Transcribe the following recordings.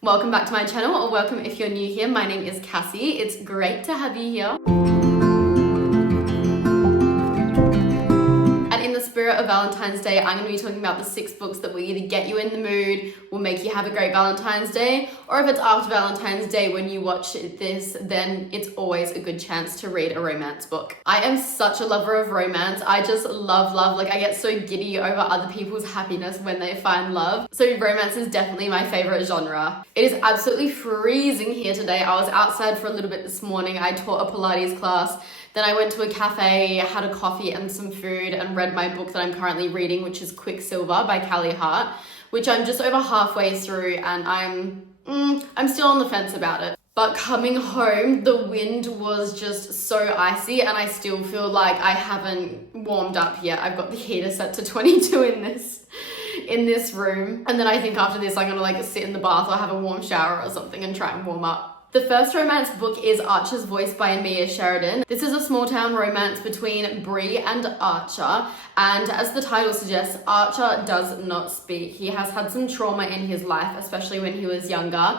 Welcome back to my channel, or welcome if you're new here. My name is Cassie. It's great to have you here. And in the spirit of Valentine's Day, I'm going to be talking about the 6 books that will either get you in the mood, will make you have a great Valentine's Day, or if it's after Valentine's Day when you watch this, then it's always a good chance to read a romance book. I am such a lover of romance. I just love. Like, I get so giddy over other people's happiness when they find love. So romance is definitely my favorite genre. It is absolutely freezing here today. I was outside for a little bit this morning. I taught a Pilates class. Then I went to a cafe, had a coffee and some food, and read my book that I'm currently reading, which is Quicksilver by Callie Hart, which I'm just over halfway through, and I'm still on the fence about it. But coming home, the wind was just so icy, and I still feel like I haven't warmed up yet. I've got the heater set to 22 in this room. And then I think after this, I'm gonna sit in the bath or have a warm shower or something and try and warm up. The first romance book is Archer's Voice by Mia Sheridan. This is a small town romance between Bree and Archer, and as the title suggests, Archer does not speak. He has had some trauma in his life, especially when he was younger.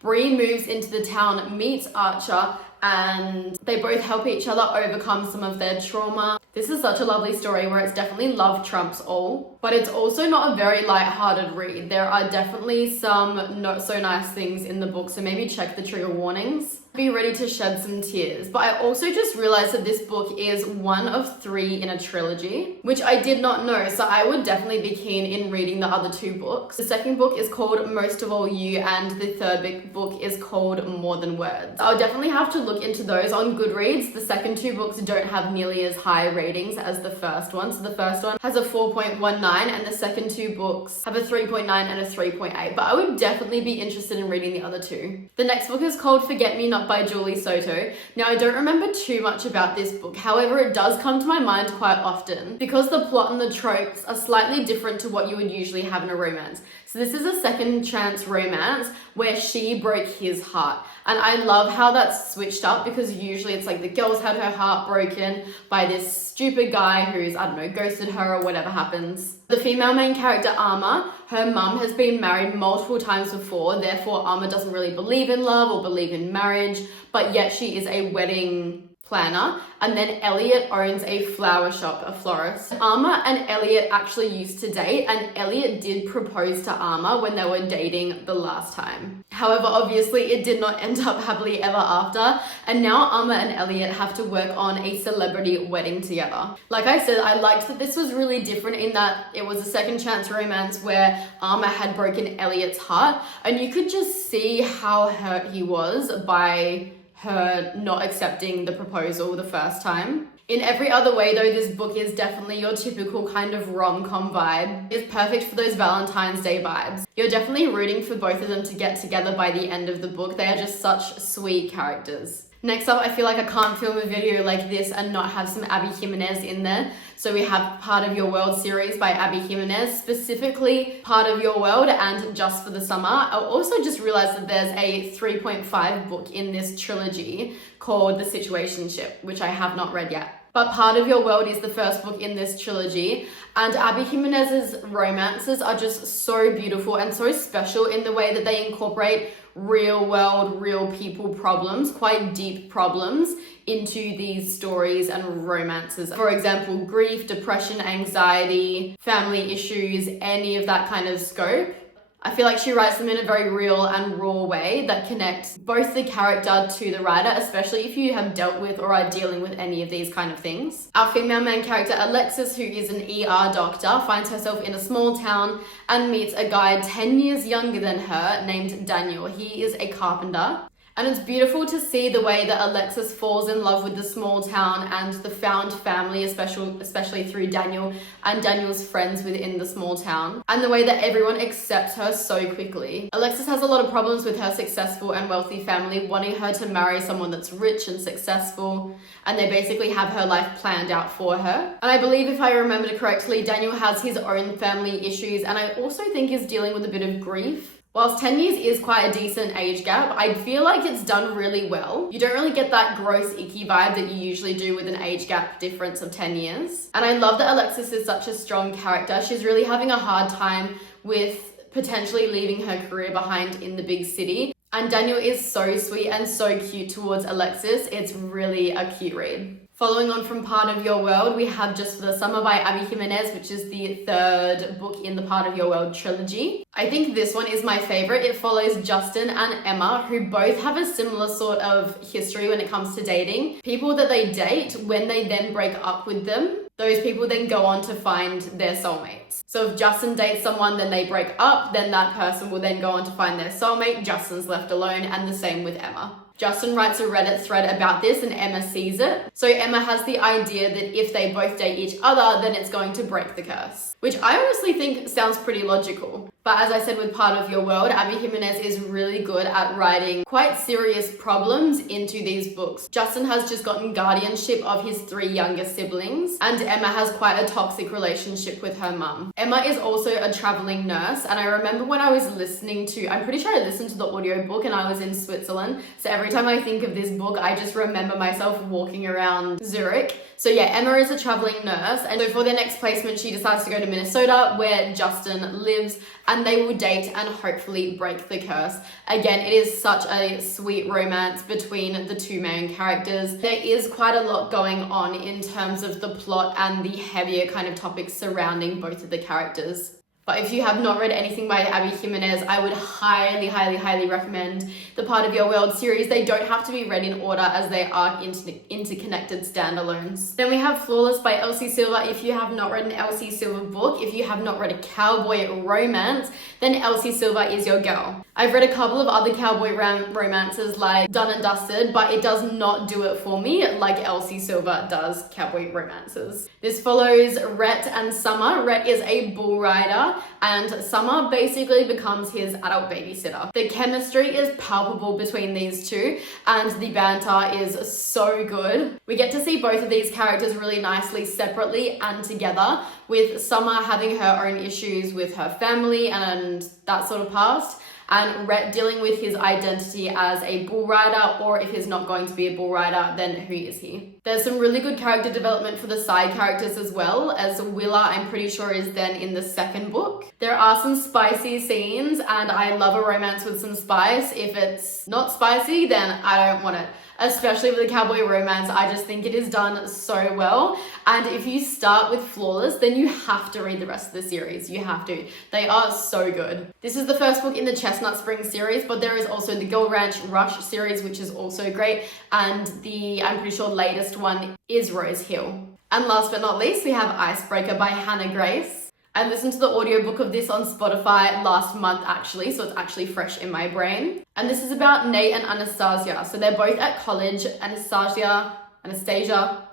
Bree moves into the town, meets Archer, and they both help each other overcome some of their trauma. This is such a lovely story where it's definitely love trumps all, but it's also not a very light-hearted read. There are definitely some not so nice things in the book, so maybe check the trigger warnings. Be ready to shed some tears. But I also just realized that this book is one of 3 in a trilogy, which I did not know, so I would definitely be keen in reading the other 2 books. The second book is called Most of All You, and the third big book is called More Than Words. I'll definitely have to look into those on Goodreads. The second 2 books don't have nearly as high ratings as the first one. So the first one has a 4.19 and the second 2 books have a 3.9 and a 3.8, but I would definitely be interested in reading the other 2. The next book is called Forget Me Not by Julie Soto. Now, I don't remember too much about this book. However, it does come to my mind quite often because the plot and the tropes are slightly different to what you would usually have in a romance. So this is a second chance romance where she broke his heart. And I love how that's switched up because usually it's like the girl's had her heart broken by this stupid guy who's, I don't know, ghosted her or whatever happens. The female main character, Alma, her mum has been married multiple times before, therefore Alma doesn't really believe in love or believe in marriage, but yet she is a wedding planner. And then Elliot owns a flower shop, a florist. Alma and Elliot actually used to date, and Elliot did propose to Alma when they were dating the last time. However, obviously it did not end up happily ever after, and now Alma and Elliot have to work on a celebrity wedding together. Like I said, I liked that this was really different in that it was a second chance romance where Alma had broken Elliot's heart, and you could just see how hurt he was by her not accepting the proposal the first time. In every other way though, this book is definitely your typical kind of rom-com vibe. It's perfect for those Valentine's Day vibes. You're definitely rooting for both of them to get together by the end of the book. They are just such sweet characters. Next up, I feel like I can't film a video like this and not have some Abby Jimenez in there. So we have Part of Your World series by Abby Jimenez, specifically Part of Your World and Just for the Summer. I also just realized that there's a 3.5 book in this trilogy called The Situationship, which I have not read yet. But Part of Your World is the first book in this trilogy, and Abby Jimenez's romances are just so beautiful and so special in the way that they incorporate real world, real people problems, quite deep problems, into these stories and romances. For example, grief, depression, anxiety, family issues, any of that kind of scope. I feel like she writes them in a very real and raw way that connects both the character to the writer, especially if you have dealt with or are dealing with any of these kind of things. Our female main character, Alexis, who is an ER doctor, finds herself in a small town and meets a guy 10 years younger than her named Daniel. He is a carpenter. And it's beautiful to see the way that Alexis falls in love with the small town and the found family, especially through Daniel and Daniel's friends within the small town, and the way that everyone accepts her so quickly. Alexis has a lot of problems with her successful and wealthy family wanting her to marry someone that's rich and successful, and they basically have her life planned out for her. And I believe, if I remember correctly, Daniel has his own family issues, and I also think is dealing with a bit of grief. Whilst 10 years is quite a decent age gap, I feel like it's done really well. You don't really get that gross, icky vibe that you usually do with an age gap difference of 10 years. And I love that Alexis is such a strong character. She's really having a hard time with potentially leaving her career behind in the big city. And Daniel is so sweet and so cute towards Alexis. It's really a cute read. Following on from Part of Your World, we have Just for the Summer by Abby Jimenez, which is the third book in the Part of Your World trilogy. I think this one is my favorite. It follows Justin and Emma, who both have a similar sort of history when it comes to dating. People that they date, when they then break up with them, those people then go on to find their soulmates. So if Justin dates someone, then they break up, then that person will then go on to find their soulmate. Justin's left alone, and the same with Emma. Justin writes a Reddit thread about this and Emma sees it. So Emma has the idea that if they both date each other, then it's going to break the curse, which I honestly think sounds pretty logical. But as I said with Part of Your World, Abby Jimenez is really good at writing quite serious problems into these books. Justin has just gotten guardianship of his 3 younger siblings, and Emma has quite a toxic relationship with her mum. Emma is also a traveling nurse, and I remember when I was listening to, I'm pretty sure I listened to the audiobook and I was in Switzerland, so every time I think of this book, I just remember myself walking around Zurich. So yeah, Emma is a traveling nurse, and so for their next placement, she decides to go to Minnesota, where Justin lives, and they will date and hopefully break the curse. Again, it is such a sweet romance between the 2 main characters. There is quite a lot going on in terms of the plot and the heavier kind of topics surrounding both of the characters. But if you have not read anything by Abby Jimenez, I would highly, highly, highly recommend the Part of Your World series. They don't have to be read in order, as they are interconnected standalones. Then we have Flawless by Elsie Silver. If you have not read an Elsie Silver book, if you have not read a cowboy romance, then Elsie Silver is your girl. I've read a couple of other cowboy romances like Done and Dusted, but it does not do it for me like Elsie Silver does cowboy romances. This follows Rhett and Summer. Rhett is a bull rider, and Summer basically becomes his adult babysitter. The chemistry is palpable between these two, and the banter is so good. We get to see both of these characters really nicely separately and together, with Summer having her own issues with her family and that sort of past, and Rhett dealing with his identity as a bull rider, or if he's not going to be a bull rider, then who is he? There's some really good character development for the side characters as well, as Willa, I'm pretty sure, is then in the second book. There are some spicy scenes, and I love a romance with some spice. If it's not spicy, then I don't want it. Especially with a cowboy romance, I just think it is done so well. And if you start with Flawless, then you have to read the rest of the series. You have to. They are so good. This is the first book in the Chestnut Springs series, but there is also the Girl Ranch Rush series, which is also great. And the, I'm pretty sure, latest one is Rose Hill. And last but not least, we have Icebreaker by Hannah Grace. I listened to the audiobook of this on Spotify last month actually, so it's actually fresh in my brain. And this is about Nate and Anastasia. So they're both at college. Anastasia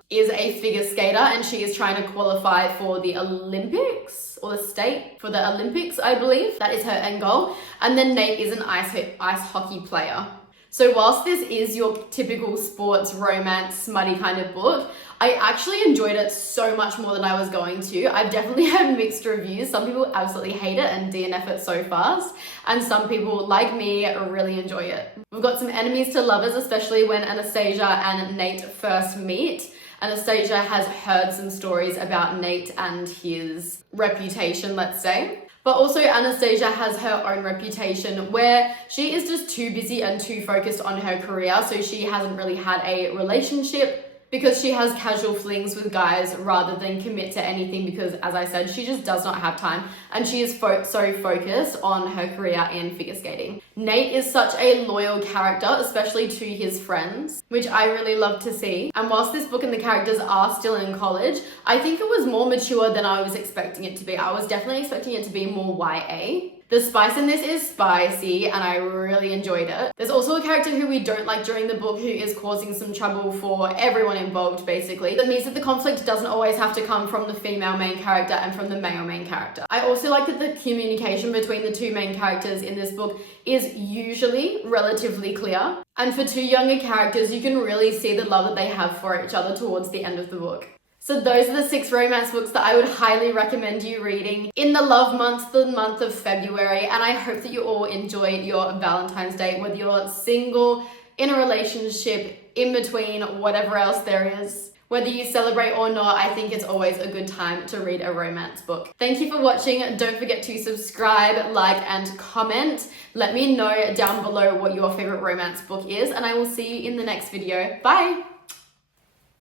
is a figure skater, and she is trying to qualify for the Olympics, or the state for the Olympics, I believe. That is her end goal. And then Nate is an ice hockey player. So whilst this is your typical sports, romance, smutty kind of book, I actually enjoyed it so much more than I was going to. I've definitely had mixed reviews. Some people absolutely hate it and DNF it so fast, and some people, like me, really enjoy it. We've got some enemies to lovers, especially when Anastasia and Nate first meet. Anastasia has heard some stories about Nate and his reputation, let's say. But also Anastasia has her own reputation where she is just too busy and too focused on her career, so she hasn't really had a relationship because she has casual flings with guys rather than commit to anything, because, as I said, she just does not have time, and she is so focused on her career in figure skating. Nate is such a loyal character, especially to his friends, which I really love to see. And whilst this book and the characters are still in college, I think it was more mature than I was expecting it to be. I was definitely expecting it to be more YA. The spice in this is spicy, and I really enjoyed it. There's also a character who we don't like during the book who is causing some trouble for everyone involved, basically. That means that the conflict doesn't always have to come from the female main character and from the male main character. I also like that the communication between the 2 main characters in this book is usually relatively clear. And for 2 younger characters, you can really see the love that they have for each other towards the end of the book. So those are the 6 romance books that I would highly recommend you reading in the love month, the month of February. And I hope that you all enjoyed your Valentine's Day, whether you're single, in a relationship, in between, whatever else there is. Whether you celebrate or not, I think it's always a good time to read a romance book. Thank you for watching. Don't forget to subscribe, like, and comment. Let me know down below what your favorite romance book is, and I will see you in the next video. Bye!